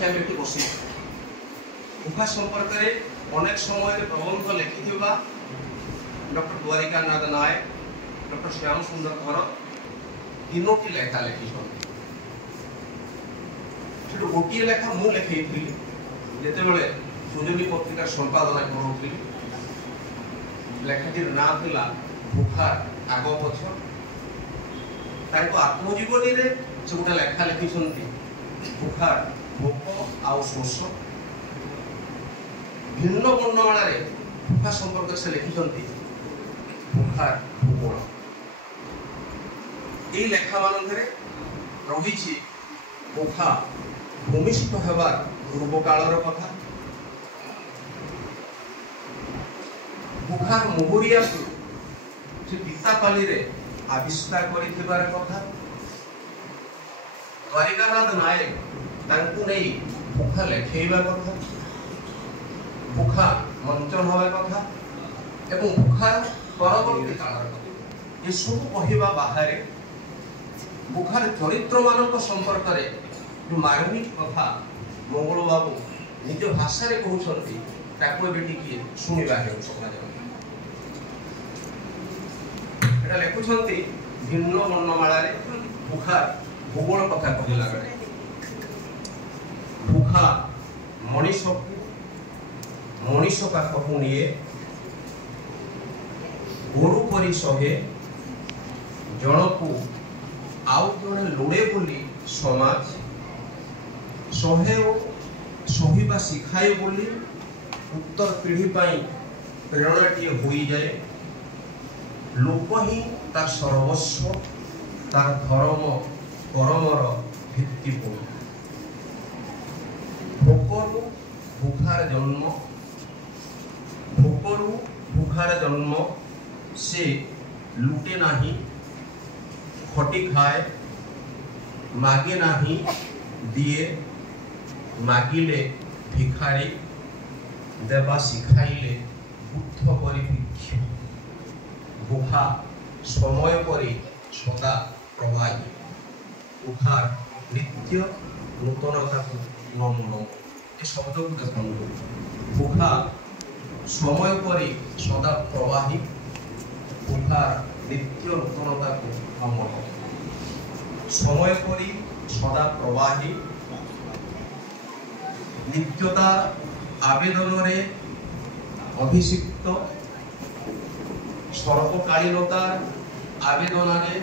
देखि आम ये बस भूखा संपर्क में अनेक समय प्रबंध लिखि डॉक्टर द्वारिकानाथ नायक, डॉक्टर श्याम सुंदर धर तीनोटी लेखा लिखी गोटे लेखा मु लिखी जिते सुजनी पत्रिका संपादना करूली लेखाटी ना था भूखार आग पछ आत्मजीवनी से गोटे लेखा लिखिं भूखार भोक आउ शोष भिन्न वर्णमाला भूखा संपर्क से लिखिं भूखार भूगोल ये लेखा मान रही भूखा भूमिष्ठ होबार पूर्व कालर कथा भूखार मुहुरिया पितापाली रे आविष्कार कर कथा द्वारिकानाथ नायक तांकु नहीं भूखा लेखेबा कथा भूखा मंचन हवा कथा एवं भूखार परवर्ती काल ये सब कहवा बाहर भूखार चरित्र मान संपर्क में मार्मिक कथा मंगल बाबू निज भाषा कहते टिके शुणा लिखुं भिन्न वर्णमाला भूखार भूगोल कथा कहला बेले भूखा मनीष पाखक निए गोरु परी सहे जन को आउ जड़े लोड़े बोली समाज सहे सहिबा शिखाए बोली उत्तर पीढ़ी प्रेरणाटी हो जाए लोक ही तार सर्वस्व तार धर्म परमर भित्तिपूर्ण भोकरु भूखार जन्म भोकरु भूखार जन्म से लुटे नहीं खटी खाए मागे नहीं दिए मागिले भिखारी देवा शिखाइले बुद्ध परि भिक्ष भूखा समय परि सदा प्रवाही भूखार नित्य नूतनता को नमून ये शब्द को देखो भूखा समय परि सदा प्रवाही भूखार नित्य नूतनता को नमून समय परि सदा प्रवाही नित्यता आवेदन रे अभिषिक्त सर्वकालीनता आवेदन रे